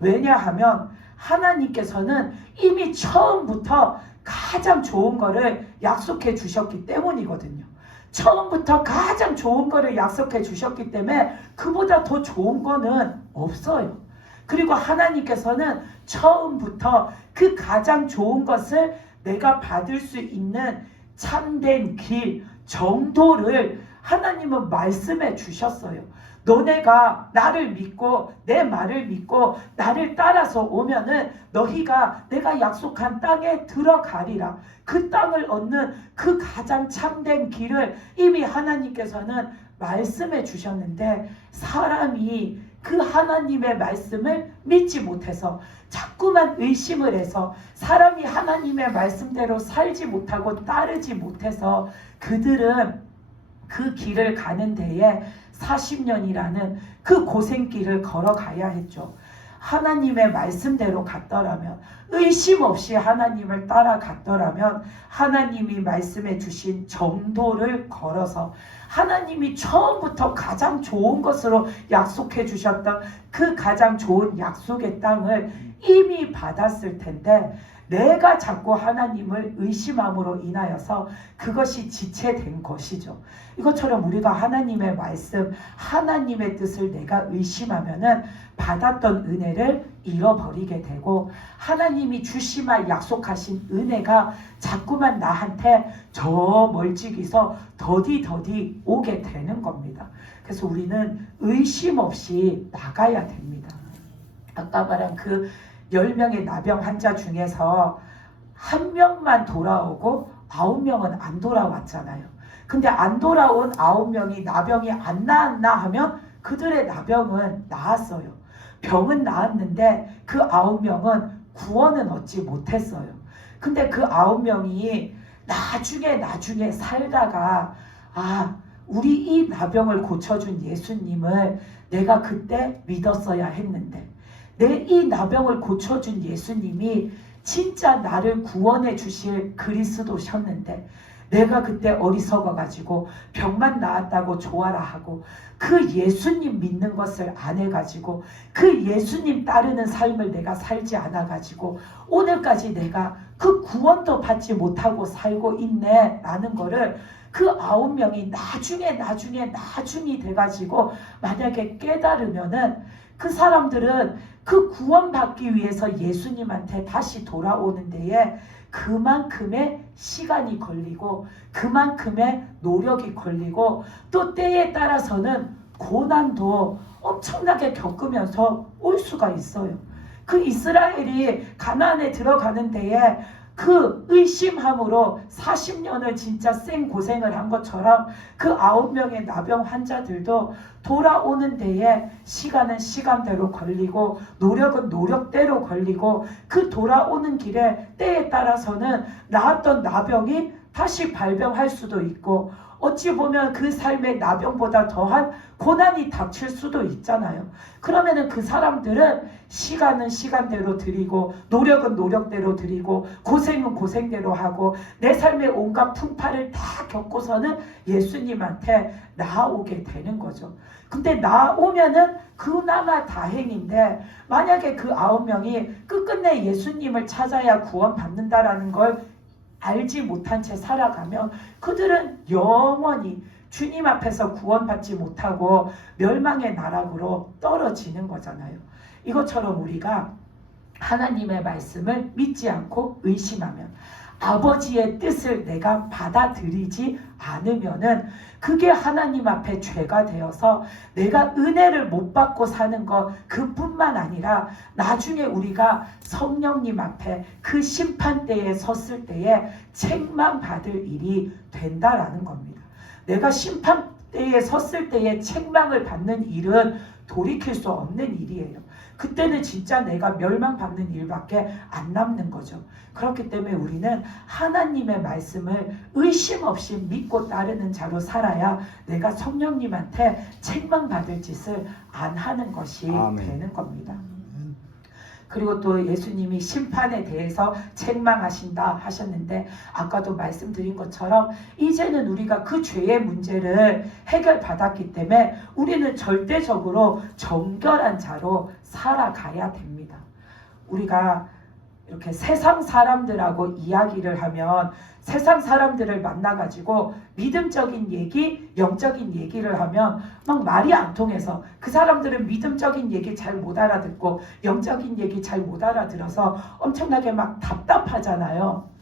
왜냐하면 하나님께서는 이미 처음부터 가장 좋은 거를 약속해 주셨기 때문이거든요. 처음부터 가장 좋은 거를 약속해 주셨기 때문에 그보다 더 좋은 거는 없어요. 그리고 하나님께서는 처음부터 그 가장 좋은 것을 내가 받을 수 있는 참된 길, 정도를 하나님은 말씀해 주셨어요. 너네가 나를 믿고 내 말을 믿고 나를 따라서 오면은 너희가 내가 약속한 땅에 들어가리라. 그 땅을 얻는 그 가장 참된 길을 이미 하나님께서는 말씀해 주셨는데 사람이 그 하나님의 말씀을 믿지 못해서 자꾸만 의심을 해서 사람이 하나님의 말씀대로 살지 못하고 따르지 못해서 그들은 그 길을 가는 데에 40년이라는 그 고생길을 걸어가야 했죠. 하나님의 말씀대로 갔더라면 의심 없이 하나님을 따라갔더라면 하나님이 말씀해 주신 정도를 걸어서 하나님이 처음부터 가장 좋은 것으로 약속해 주셨던 그 가장 좋은 약속의 땅을 이미 받았을 텐데 내가 자꾸 하나님을 의심함으로 인하여서 그것이 지체된 것이죠. 이것처럼 우리가 하나님의 말씀, 하나님의 뜻을 내가 의심하면은 받았던 은혜를 잃어버리게 되고 하나님이 주시마 약속하신 은혜가 자꾸만 나한테 저 멀찍이서 더디 오게 되는 겁니다. 그래서 우리는 의심 없이 나가야 됩니다. 아까 말한 그 10명의 나병 환자 중에서 1명만 돌아오고 9명은 안 돌아왔잖아요. 근데 안 돌아온 9명이 나병이 안 나았나 하면 그들의 나병은 나았어요. 병은 나았는데 그 9명은 구원은 얻지 못했어요. 근데 그 9명이 나중에 살다가 우리 이 나병을 고쳐준 예수님을 내가 그때 믿었어야 했는데, 내 이 나병을 고쳐준 예수님이 진짜 나를 구원해 주실 그리스도셨는데 내가 그때 어리석어가지고 병만 나았다고 좋아라 하고 그 예수님 믿는 것을 안 해가지고 그 예수님 따르는 삶을 내가 살지 않아가지고 오늘까지 내가 그 구원도 받지 못하고 살고 있네 라는 거를 그 9명이 나중이 돼가지고 만약에 깨달으면은 그 사람들은 그 구원받기 위해서 예수님한테 다시 돌아오는 데에 그만큼의 시간이 걸리고 그만큼의 노력이 걸리고 또 때에 따라서는 고난도 엄청나게 겪으면서 올 수가 있어요. 그 이스라엘이 가나안에 들어가는 데에 그 의심함으로 40년을 진짜 생고생을 한 것처럼 그 9명의 나병 환자들도 돌아오는 데에 시간은 시간대로 걸리고 노력은 노력대로 걸리고 그 돌아오는 길에 때에 따라서는 나았던 나병이 다시 발병할 수도 있고 어찌 보면 그 삶의 나병보다 더한 고난이 닥칠 수도 있잖아요. 그러면은 그 사람들은 시간은 시간대로 드리고 노력은 노력대로 드리고 고생은 고생대로 하고 내 삶의 온갖 풍파를 다 겪고서는 예수님한테 나아오게 되는 거죠. 근데 나오면은 그나마 다행인데 만약에 그 9명이 끝끝내 예수님을 찾아야 구원받는다라는 걸 알지 못한 채 살아가면 그들은 영원히 주님 앞에서 구원받지 못하고 멸망의 나락으로 떨어지는 거잖아요. 이것처럼 우리가 하나님의 말씀을 믿지 않고 의심하면 아버지의 뜻을 내가 받아들이지 않으면은 그게 하나님 앞에 죄가 되어서 내가 은혜를 못 받고 사는 것 그뿐만 아니라 나중에 우리가 성령님 앞에 그 심판대에 섰을 때에 책망받을 일이 된다라는 겁니다. 내가 심판대에 섰을 때에 책망을 받는 일은 돌이킬 수 없는 일이에요. 그때는 진짜 내가 멸망받는 일밖에 안 남는 거죠. 그렇기 때문에 우리는 하나님의 말씀을 의심 없이 믿고 따르는 자로 살아야 내가 성령님한테 책망받을 짓을 안 하는 것이 되는 겁니다. 그리고 또 예수님이 심판에 대해서 책망하신다 하셨는데 아까도 말씀드린 것처럼 이제는 우리가 그 죄의 문제를 해결받았기 때문에 우리는 절대적으로 정결한 자로 살아가야 됩니다. 우리가 이렇게 세상 사람들하고 이야기를 하면 세상 사람들을 만나가지고 믿음적인 얘기, 영적인 얘기를 하면 막 말이 안 통해서 그 사람들은 믿음적인 얘기 잘 못 알아듣고 영적인 얘기 잘 못 알아들어서 엄청나게 막 답답하잖아요.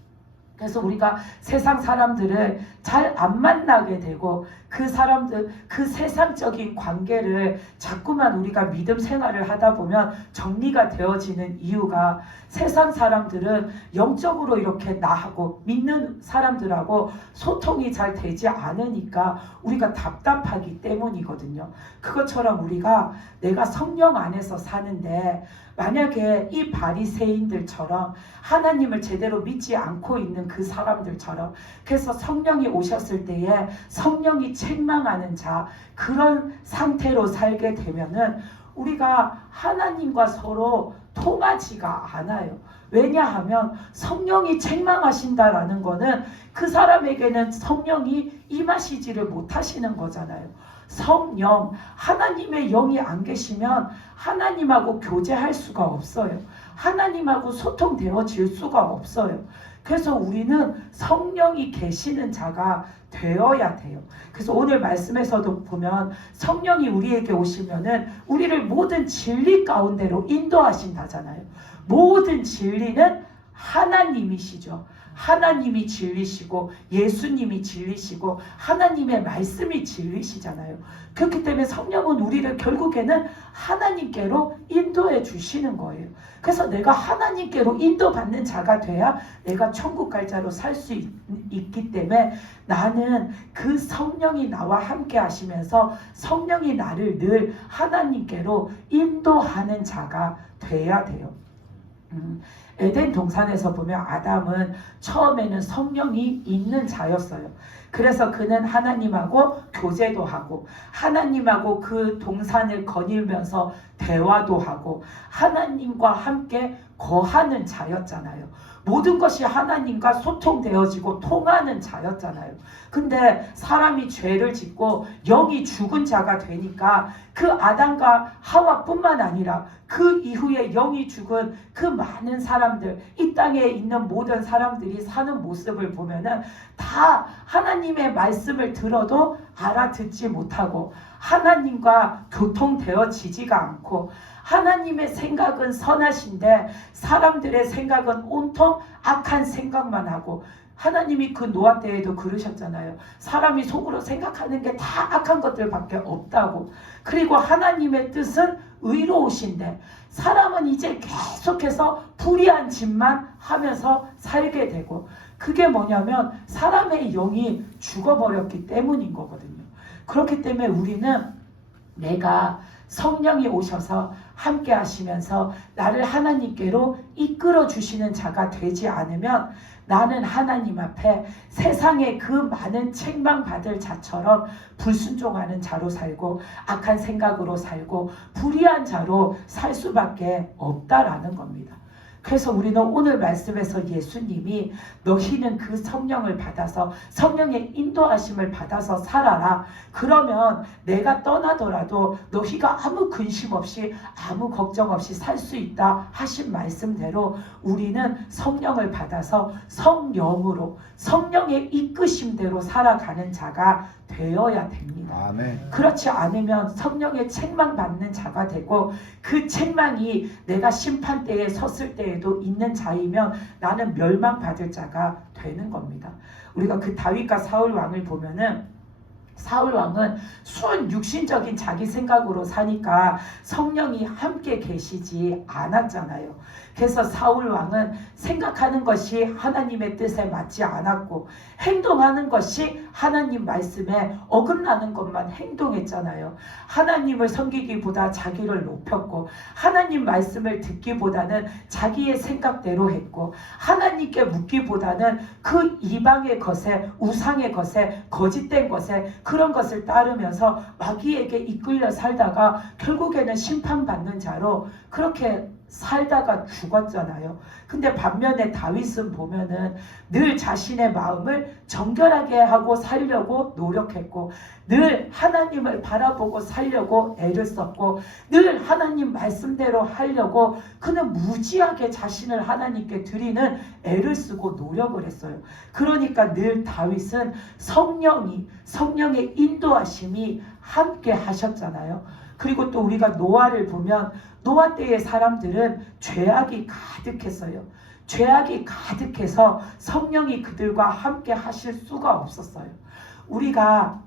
그래서 우리가 세상 사람들을 잘 안 만나게 되고 그 사람들, 그 세상적인 관계를 자꾸만 우리가 믿음 생활을 하다 보면 정리가 되어지는 이유가 세상 사람들은 영적으로 이렇게 나하고 믿는 사람들하고 소통이 잘 되지 않으니까 우리가 답답하기 때문이거든요. 그것처럼 우리가 내가 성령 안에서 사는데 만약에 이 바리새인들처럼 하나님을 제대로 믿지 않고 있는 그 사람들처럼 그래서 성령이 오셨을 때에 성령이 책망하는 자 그런 상태로 살게 되면은 우리가 하나님과 서로 통하지가 않아요. 왜냐하면 성령이 책망하신다라는 거는 그 사람에게는 성령이 임하시지를 못하시는 거잖아요. 성령, 하나님의 영이 안 계시면 하나님하고 교제할 수가 없어요. 하나님하고 소통되어질 수가 없어요. 그래서 우리는 성령이 계시는 자가 되어야 돼요. 그래서 오늘 말씀에서도 보면 성령이 우리에게 오시면은 우리를 모든 진리 가운데로 인도하신다잖아요. 모든 진리는 하나님이시죠. 하나님이 진리시고 예수님이 진리시고 하나님의 말씀이 진리시잖아요. 그렇기 때문에 성령은 우리를 결국에는 하나님께로 인도해 주시는 거예요. 그래서 내가 하나님께로 인도받는 자가 돼야 내가 천국 갈 자로 살 수 있기 때문에 나는 그 성령이 나와 함께 하시면서 성령이 나를 늘 하나님께로 인도하는 자가 돼야 돼요. 에덴 동산에서 보면 아담은 처음에는 성령이 있는 자였어요. 그래서 그는 하나님하고 교제도 하고 하나님하고 그 동산을 거닐면서 대화도 하고 하나님과 함께 거하는 자였잖아요. 모든 것이 하나님과 소통되어지고 통하는 자였잖아요. 근데 사람이 죄를 짓고 영이 죽은 자가 되니까 그 아담과 하와뿐만 아니라 그 이후에 영이 죽은 그 많은 사람들, 이 땅에 있는 모든 사람들이 사는 모습을 보면은 다 하나님의 말씀을 들어도 알아듣지 못하고 하나님과 교통되어지지가 않고 하나님의 생각은 선하신데 사람들의 생각은 온통 악한 생각만 하고 하나님이 그 노아 때에도 그러셨잖아요. 사람이 속으로 생각하는 게 다 악한 것들밖에 없다고. 그리고 하나님의 뜻은 의로우신데 사람은 이제 계속해서 불의한 짓만 하면서 살게 되고 그게 뭐냐면 사람의 영이 죽어버렸기 때문인 거거든요. 그렇기 때문에 우리는 내가 성령이 오셔서 함께 하시면서 나를 하나님께로 이끌어 주시는 자가 되지 않으면 나는 하나님 앞에 세상의 그 많은 책망받을 자처럼 불순종하는 자로 살고 악한 생각으로 살고 불의한 자로 살 수밖에 없다라는 겁니다. 그래서 우리는 오늘 말씀에서 예수님이 너희는 그 성령을 받아서 성령의 인도하심을 받아서 살아라. 그러면 내가 떠나더라도 너희가 아무 근심 없이 아무 걱정 없이 살 수 있다 하신 말씀대로 우리는 성령을 받아서 성령으로 성령의 이끄심대로 살아가는 자가 되어야 됩니다. 아멘. 그렇지 않으면 성령의 책망받는 자가 되고 그 책망이 내가 심판대에 섰을 때에도 있는 자이면 나는 멸망받을 자가 되는 겁니다. 우리가 그 다윗과 사울 왕을 보면은 사울 왕은 순 육신적인 자기 생각으로 사니까 성령이 함께 계시지 않았잖아요. 그래서 사울 왕은 생각하는 것이 하나님의 뜻에 맞지 않았고 행동하는 것이 하나님 말씀에 어긋나는 것만 행동했잖아요. 하나님을 섬기기보다 자기를 높였고 하나님 말씀을 듣기보다는 자기의 생각대로 했고 하나님께 묻기보다는 그 이방의 것에 우상의 것에 거짓된 것에 그런 것을 따르면서 마귀에게 이끌려 살다가 결국에는 심판받는 자로 그렇게 살다가 죽었잖아요. 근데 반면에 다윗은 보면은 늘 자신의 마음을 정결하게 하고 살려고 노력했고 늘 하나님을 바라보고 살려고 애를 썼고 늘 하나님 말씀대로 하려고 그는 무지하게 자신을 하나님께 드리는 애를 쓰고 노력을 했어요. 그러니까 늘 다윗은 성령의 인도하심이 함께 하셨잖아요. 그리고 또 우리가 노아를 보면 노아 때의 사람들은 죄악이 가득했어요. 죄악이 가득해서 성령이 그들과 함께 하실 수가 없었어요. 우리가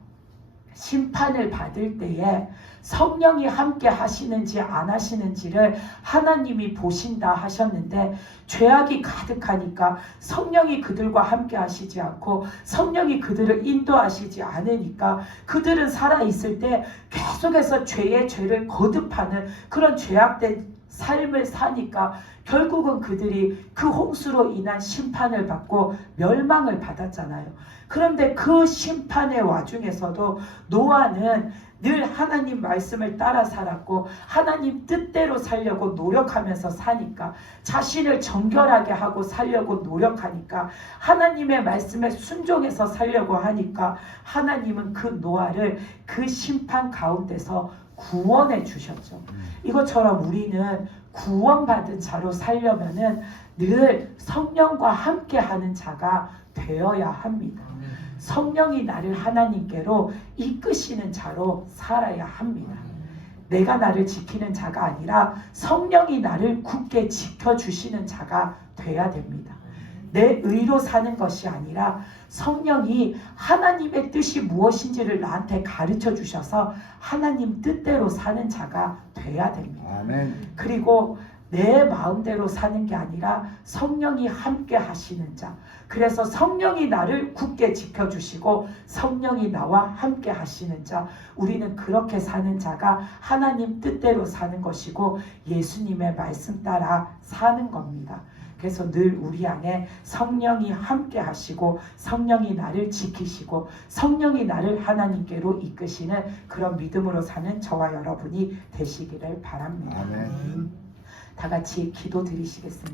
심판을 받을 때에 성령이 함께 하시는지 안 하시는지를 하나님이 보신다 하셨는데 죄악이 가득하니까 성령이 그들과 함께 하시지 않고 성령이 그들을 인도하시지 않으니까 그들은 살아있을 때 계속해서 죄의 죄를 거듭하는 그런 죄악된 삶을 사니까 결국은 그들이 그 홍수로 인한 심판을 받고 멸망을 받았잖아요. 그런데 그 심판의 와중에서도 노아는 늘 하나님 말씀을 따라 살았고 하나님 뜻대로 살려고 노력하면서 사니까 자신을 정결하게 하고 살려고 노력하니까 하나님의 말씀에 순종해서 살려고 하니까 하나님은 그 노아를 그 심판 가운데서 구원해 주셨죠. 이것처럼 우리는 구원받은 자로 살려면은 늘 성령과 함께 하는 자가 되어야 합니다. 성령이 나를 하나님께로 이끄시는 자로 살아야 합니다. 내가 나를 지키는 자가 아니라 성령이 나를 굳게 지켜주시는 자가 돼야 됩니다. 내 의로 사는 것이 아니라 성령이 하나님의 뜻이 무엇인지를 나한테 가르쳐 주셔서 하나님 뜻대로 사는 자가 돼야 됩니다. 아멘. 그리고 내 마음대로 사는 게 아니라 성령이 함께 하시는 자. 그래서 성령이 나를 굳게 지켜주시고 성령이 나와 함께 하시는 자. 우리는 그렇게 사는 자가 하나님 뜻대로 사는 것이고 예수님의 말씀 따라 사는 겁니다. 그래서 늘 우리 안에 성령이 함께 하시고 성령이 나를 지키시고 성령이 나를 하나님께로 이끄시는 그런 믿음으로 사는 저와 여러분이 되시기를 바랍니다. 아멘. 다 같이 기도 드리시겠습니다.